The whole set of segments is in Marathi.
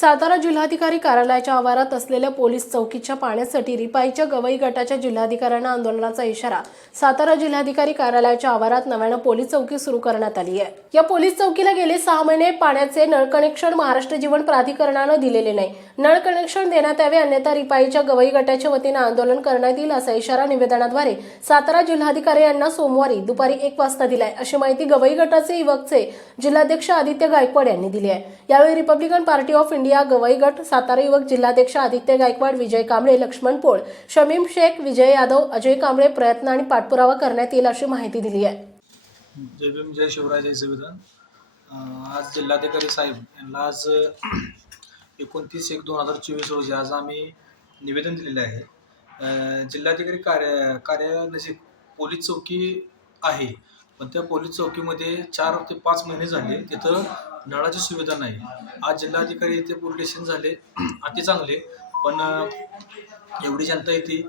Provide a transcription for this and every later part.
सातारा जिल्हाधिकारी कार्यालयाच्या आवारात असलेल्या पोलीस चौकीच्या पाण्यासाठी रिपाईच्या गवई गटाच्या जिल्हाधिकाऱ्यांना आंदोलनाचा इशारा सातारा जिल्हाधिकारी कार्यालयाच्या आवारात नव्यानं पोलीस चौकी सुरू करण्यात आली आहे. या पोलीस चौकीला गेले सहा महिने पाण्याचे नळ कनेक्शन महाराष्ट्र जीवन प्राधिकरणानं दिलेले नाही. नळ कनेक्शन देण्यात यावे अन्यथा रिपाईच्या गवई गटाच्या वतीनं आंदोलन करण्यात येईल असा इशारा निवेदनाद्वारे सातारा जिल्हाधिकारी यांना सोमवारी दुपारी एक वाजता दिलाय. अशी माहिती गवई गटाचे युवकचे जिल्हाध्यक्ष आदित्य गायकवाड यांनी दिली आहे. यावेळी republican party of India Gavai गट सातारा युवक जिल्हाध्यक्ष आदित्य गायकवाड विजय कांबळे लक्ष्मण पोळ शमीम शेख विजय यादव अजय कांबळे प्रयत्न आणि पाठपुरावा करण्यात येईल अशी माहिती दिली आहे. जय भीम जय शिवराय जय संविधान. आज जिल्हाधिकारी साहेब यांना आज एकोणतीस एक दोन हजार चोवीस रोजी आज आम्ही निवेदन दिलेलं आहे. जिल्हाधिकारी कार्य कार्यालयानजीक पोलीस चौकी आहे. पण त्या पोलीस चौकीमध्ये चार ते पाच महिने झाले. तिथं नळाची सुविधा नाही. आज जिल्हाधिकारी इथे पोलीस स्टेशन झाले. अति चांगले. पण एवढी जनता येते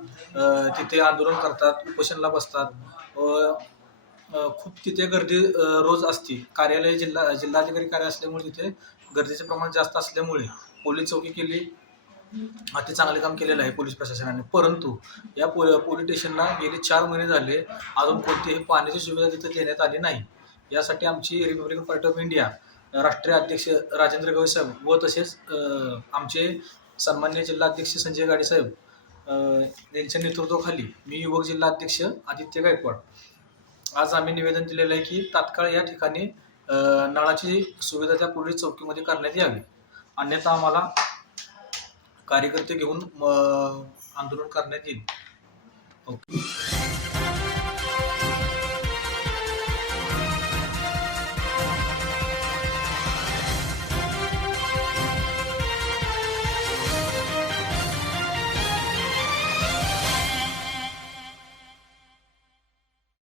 तिथे आंदोलन करतात उपोषणला बसतात. व खूप तिथे गर्दी रोज असते. कार्यालय जिल्हा जिल्हाधिकारी कार्य असल्यामुळे तिथे गर्दीचे प्रमाण जास्त असल्यामुळे पोलीस चौकी केली. अति चांगले काम केलेलं आहे पोलीस प्रशासनाने. परंतु या पो पोलीस स्टेशनला गेले चार महिने झाले. अजून कोणतीही पाण्याची सुविधा तिथे देण्यात आली नाही. यासाठी आमची रिपब्लिकन पार्टी ऑफ इंडिया राष्ट्रीय अध्यक्ष राजेंद्र गवई साहेब व तसेच आमचे सन्मान्य जिल्हाध्यक्ष संजय गाडे साहेब यांच्या नेतृत्वाखाली मी युवक जिल्हा अध्यक्ष आदित्य गायकवाड. आज आम्ही निवेदन दिलेलं आहे की तात्काळ या ठिकाणी नळाची सुविधा त्या पोलीस चौकीमध्ये करण्यात यावी. अन्यथा आम्हाला कार्यकर्ते घेऊन आंदोलन करण्यात येईल. ओके.